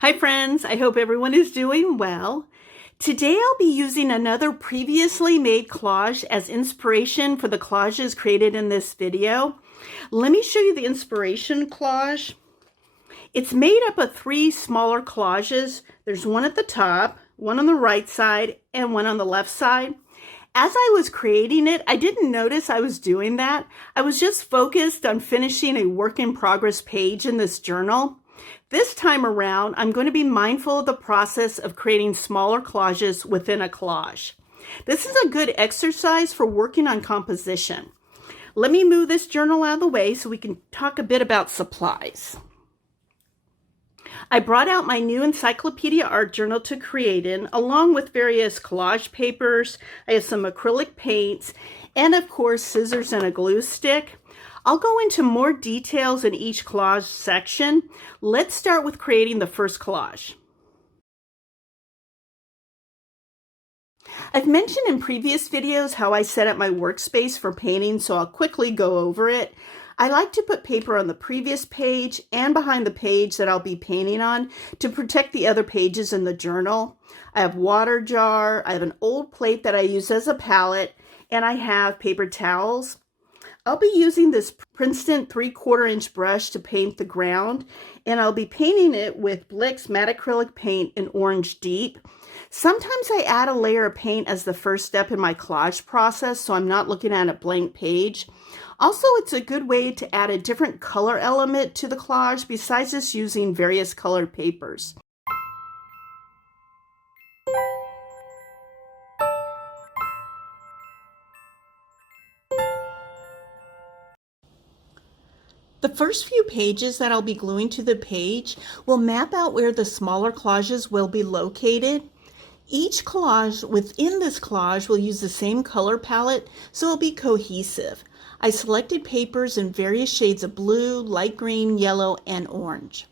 Hi friends, I hope everyone is doing well. Today I'll be using another previously made collage as inspiration for the collages created in this video. Let me show you the inspiration collage. It's made up of 3 smaller collages. There's one at the top, one on the right side, and one on the left side. As I was creating it, I didn't notice I was doing that. I was just focused on finishing a work in progress page in this journal. This time around, I'm going to be mindful of the process of creating smaller collages within a collage. This is a good exercise for working on composition. Let me move this journal out of the way so we can talk a bit about supplies. I brought out my new encyclopedia art journal to create in, along with various collage papers. I have some acrylic paints, and of course scissors and a glue stick. I'll go into more details in each collage section. Let's start with creating the first collage. I've mentioned in previous videos how I set up my workspace for painting, so I'll quickly go over it. I like to put paper on the previous page and behind the page that I'll be painting on to protect the other pages in the journal. I have a water jar, I have an old plate that I use as a palette, and I have paper towels. I'll be using this Princeton 3/4 inch brush to paint the ground, and I'll be painting it with Blick's matte acrylic paint in Orange Deep. Sometimes I add a layer of paint as the first step in my collage process, so I'm not looking at a blank page. Also, it's a good way to add a different color element to the collage besides just using various colored papers. The first few pages that I'll be gluing to the page will map out where the smaller collages will be located. Each collage within this collage will use the same color palette, so it'll be cohesive. I selected papers in various shades of blue, light green, yellow, and orange.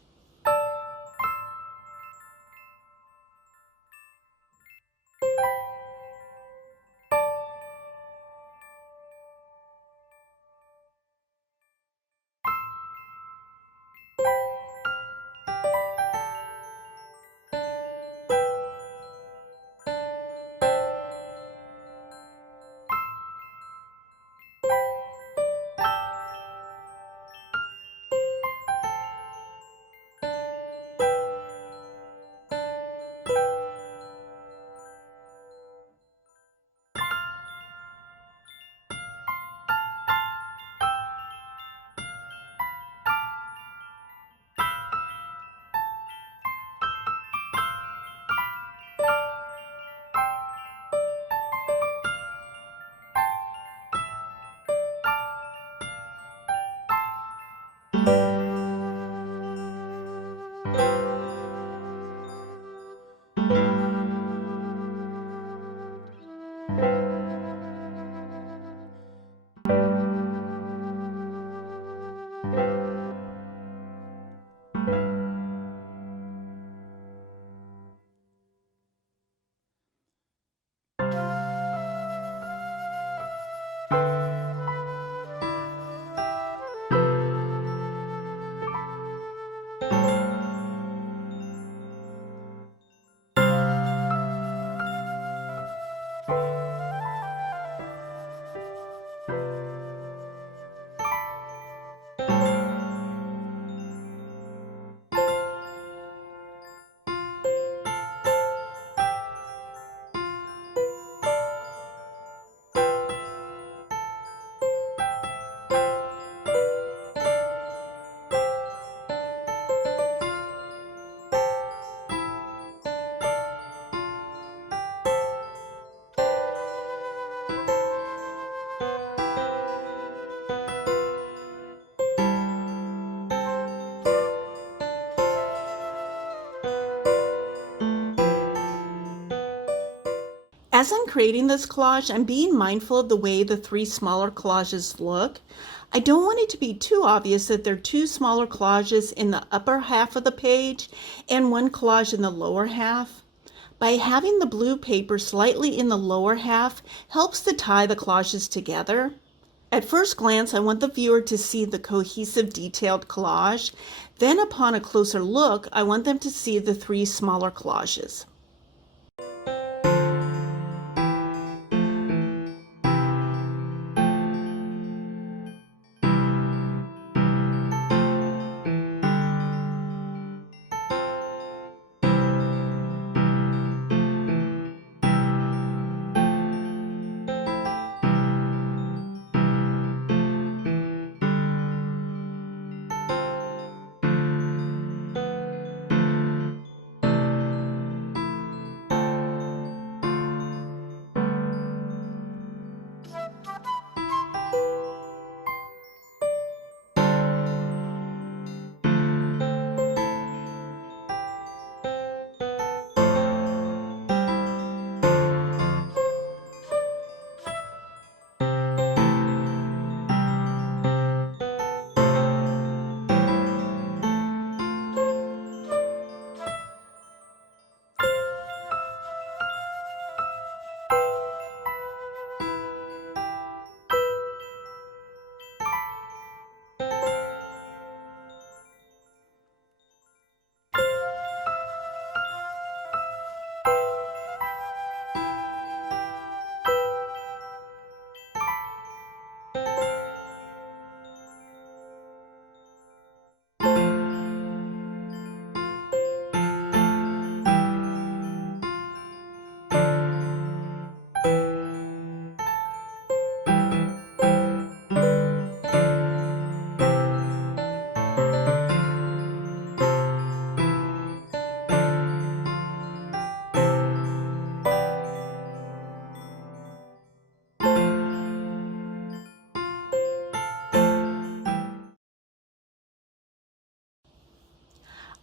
As I'm creating this collage, I'm being mindful of the way the 3 smaller collages look. I don't want it to be too obvious that there are 2 smaller collages in the upper half of the page and 1 collage in the lower half. By having the blue paper slightly in the lower half helps to tie the collages together. At first glance, I want the viewer to see the cohesive, detailed collage. Then upon a closer look, I want them to see the 3 smaller collages.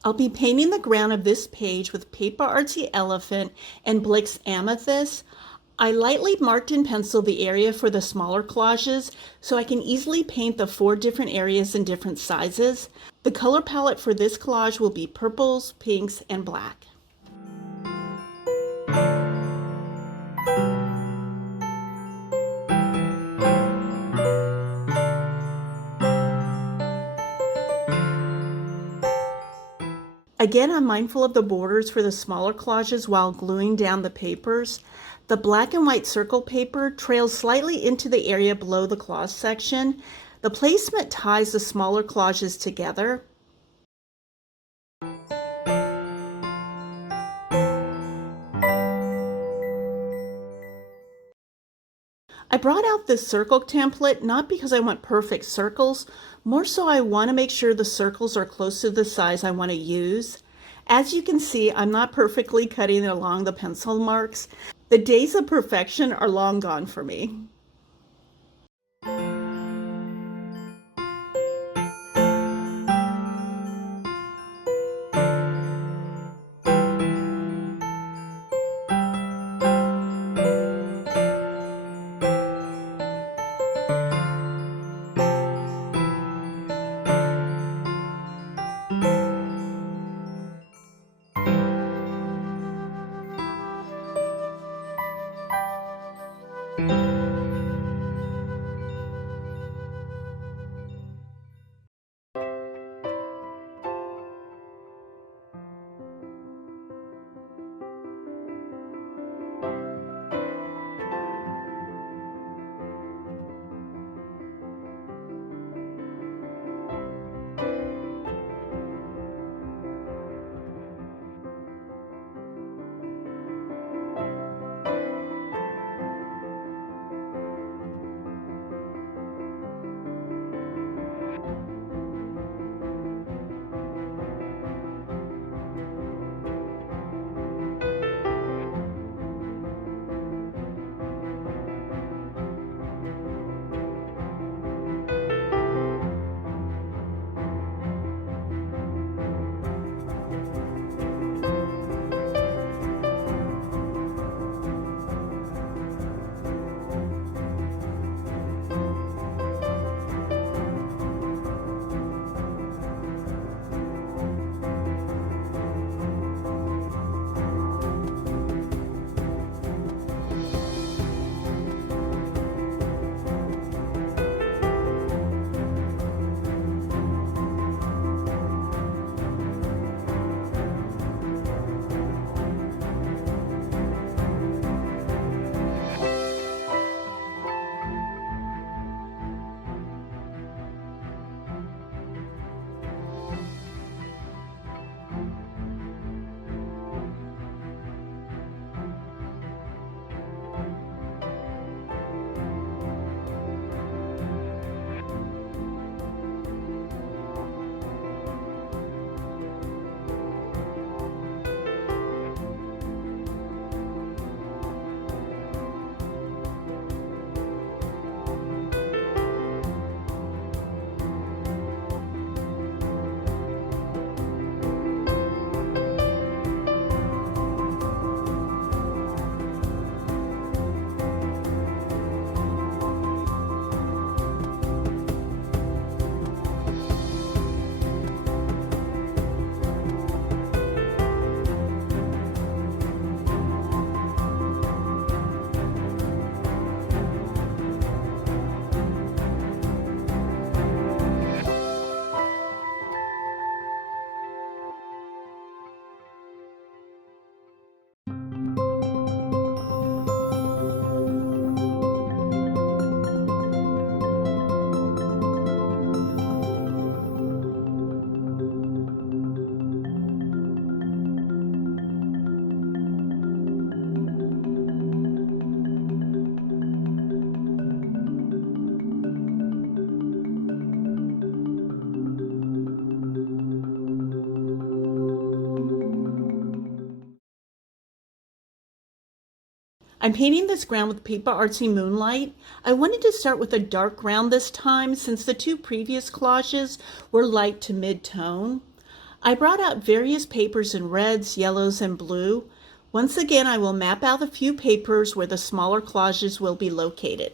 I'll be painting the ground of this page with Paper Artsy Elephant and Blick's Amethyst. I lightly marked in pencil the area for the smaller collages so I can easily paint the 4 different areas in different sizes. The color palette for this collage will be purples, pinks, and black. Again, I'm mindful of the borders for the smaller collages while gluing down the papers. The black and white circle paper trails slightly into the area below the collage section. The placement ties the smaller collages together. I brought out this circle template not because I want perfect circles, more so I want to make sure the circles are close to the size I want to use. As you can see, I'm not perfectly cutting along the pencil marks. The days of perfection are long gone for me. I'm painting this ground with Paper Artsy Moonlight. I wanted to start with a dark ground this time since the two previous collages were light to mid-tone. I brought out various papers in reds, yellows, and blue. Once again, I will map out a few papers where the smaller collages will be located.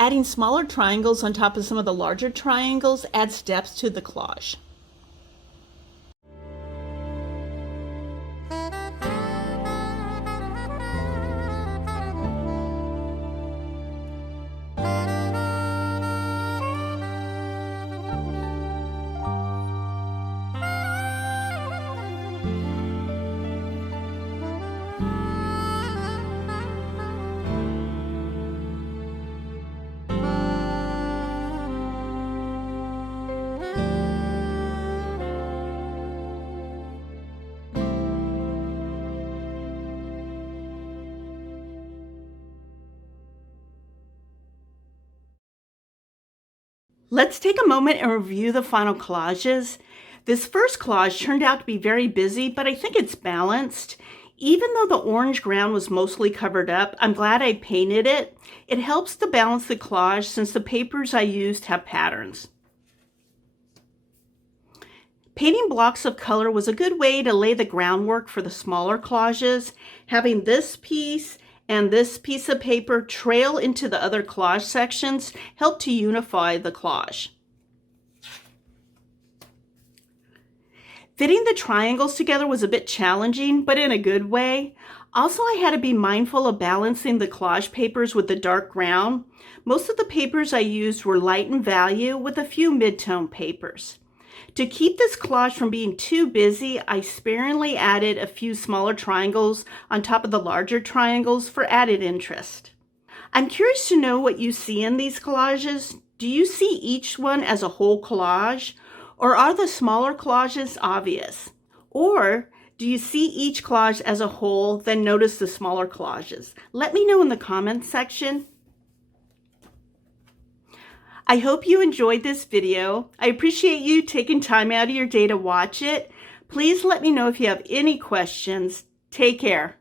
Adding smaller triangles on top of some of the larger triangles adds depth to the collage. Let's take a moment and review the final collages. This first collage turned out to be very busy, but I think it's balanced. Even though the orange ground was mostly covered up, I'm glad I painted it. It helps to balance the collage since the papers I used have patterns. Painting blocks of color was a good way to lay the groundwork for the smaller collages. Having this piece and this piece of paper trail into the other collage sections helped to unify the collage. Fitting the triangles together was a bit challenging, but in a good way. Also, I had to be mindful of balancing the collage papers with the dark ground. Most of the papers I used were light in value with a few mid-tone papers. To keep this collage from being too busy, I sparingly added a few smaller triangles on top of the larger triangles for added interest. I'm curious to know what you see in these collages. Do you see each one as a whole collage, or are the smaller collages obvious? Or do you see each collage as a whole, then notice the smaller collages? Let me know in the comments section. I hope you enjoyed this video. I appreciate you taking time out of your day to watch it. Please let me know if you have any questions. Take care.